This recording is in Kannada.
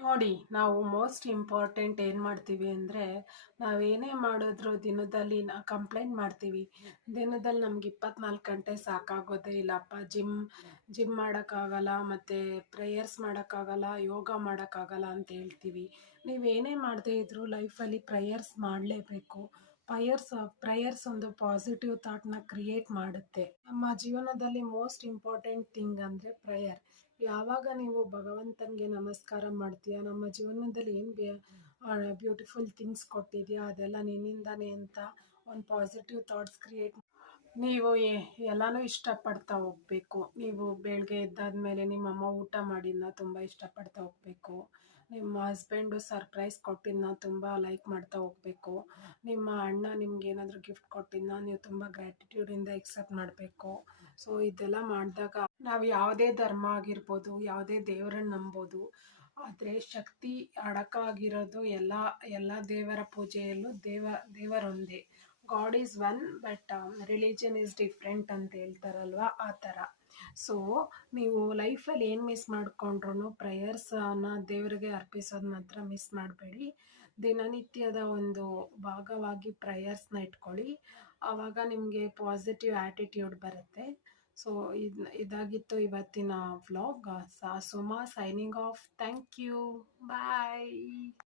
ನೋಡಿ, ನಾವು ಮೋಸ್ಟ್ ಇಂಪಾರ್ಟೆಂಟ್ ಏನು ಮಾಡ್ತೀವಿ ಅಂದರೆ, ನಾವೇನೇ ಮಾಡಿದ್ರು ದಿನದಲ್ಲಿ ಕಂಪ್ಲೇಂಟ್ ಮಾಡ್ತೀವಿ. ದಿನದಲ್ಲಿ ನಮ್ಗೆ 24 ಗಂಟೆ ಸಾಕಾಗೋದೇ ಇಲ್ಲಪ್ಪ. ಜಿಮ್ ಮಾಡೋಕ್ಕಾಗಲ್ಲ, ಮತ್ತು ಪ್ರೇಯರ್ಸ್ ಮಾಡೋಕ್ಕಾಗಲ್ಲ, ಯೋಗ ಮಾಡೋಕ್ಕಾಗಲ್ಲ ಅಂತ ಹೇಳ್ತೀವಿ. ನೀವೇನೇ ಮಾಡದೇ ಇದ್ದರೂ ಲೈಫಲ್ಲಿ ಪ್ರೇಯರ್ಸ್ ಮಾಡಲೇಬೇಕು. ಪ್ರಯರ್ಸ್ ಒಂದು ಪಾಸಿಟಿವ್ ಥಾಟ್ನ ಕ್ರಿಯೇಟ್ ಮಾಡುತ್ತೆ. ನಮ್ಮ ಜೀವನದಲ್ಲಿ ಮೋಸ್ಟ್ ಇಂಪಾರ್ಟೆಂಟ್ ಥಿಂಗ್ ಅಂದರೆ ಪ್ರೇಯರ್. ಯಾವಾಗ ನೀವು ಭಗವಂತನಿಗೆ ನಮಸ್ಕಾರ ಮಾಡ್ತೀಯ, ನಮ್ಮ ಜೀವನದಲ್ಲಿ ಏನು ಬ್ಯೂಟಿಫುಲ್ ಥಿಂಗ್ಸ್ ಕೊಟ್ಟಿದೆಯಾ ಅದೆಲ್ಲ ನಿನ್ನಿಂದಾನೆ ಅಂತ ಒಂದು ಪಾಸಿಟಿವ್ ಥಾಟ್ಸ್ ಕ್ರಿಯೇಟ್. ನೀವು ಎಲ್ಲನೂ ಇಷ್ಟಪಡ್ತಾ ಹೋಗ್ಬೇಕು. ನೀವು ಬೆಳಗ್ಗೆ ಎದ್ದಾದ್ಮೇಲೆ ನಿಮ್ಮಮ್ಮ ಊಟ ಮಾಡಿದ್ದನ್ನ ತುಂಬ ಇಷ್ಟಪಡ್ತಾ ಹೋಗ್ಬೇಕು. ನಿಮ್ಮ ಹಸ್ಬೆಂಡು ಸರ್ಪ್ರೈಸ್ ಕೊಟ್ಟಿದ್ದನ್ನ ತುಂಬ ಲೈಕ್ ಮಾಡ್ತಾ ಹೋಗ್ಬೇಕು. ನಿಮ್ಮ ಅಣ್ಣ ನಿಮ್ಗೆ ಏನಾದರೂ ಗಿಫ್ಟ್ ಕೊಟ್ಟಿದ್ದನ್ನ ನೀವು ತುಂಬ ಗ್ರ್ಯಾಟಿಟ್ಯೂಡಿಂದ ಎಕ್ಸೆಪ್ಟ್ ಮಾಡಬೇಕು. ಸೊ ಇದೆಲ್ಲ ಮಾಡಿದಾಗ ನಾವು ಯಾವುದೇ ಧರ್ಮ ಆಗಿರ್ಬೋದು, ಯಾವುದೇ ದೇವರನ್ನು ನಂಬೋದು, ಆದರೆ ಶಕ್ತಿ ಅಡಕ ಆಗಿರೋದು ಎಲ್ಲ ದೇವರ ಪೂಜೆಯಲ್ಲೂ ದೇವರೊಂದೇ. God is one, but religion is different ಅಂತ ಹೇಳ್ತಾರಲ್ವ, ಆ ಥರ. ಸೊ ನೀವು ಲೈಫಲ್ಲಿ ಏನು ಮಿಸ್ ಮಾಡಿಕೊಂಡ್ರು ಪ್ರೇಯರ್ಸನ್ನು ದೇವರಿಗೆ ಅರ್ಪಿಸೋದು ಮಾತ್ರ ಮಿಸ್ ಮಾಡಬೇಡಿ. ದಿನನಿತ್ಯದ ಒಂದು ಭಾಗವಾಗಿ ಪ್ರೇಯರ್ಸ್ನ ಇಟ್ಕೊಳ್ಳಿ. ಆವಾಗ ನಿಮಗೆ ಪಾಸಿಟಿವ್ ಆ್ಯಟಿಟ್ಯೂಡ್ ಬರುತ್ತೆ. ಸೊ ಇದಾಗಿತ್ತು ಇವತ್ತಿನ vlog. Suma signing off. Thank you. Bye.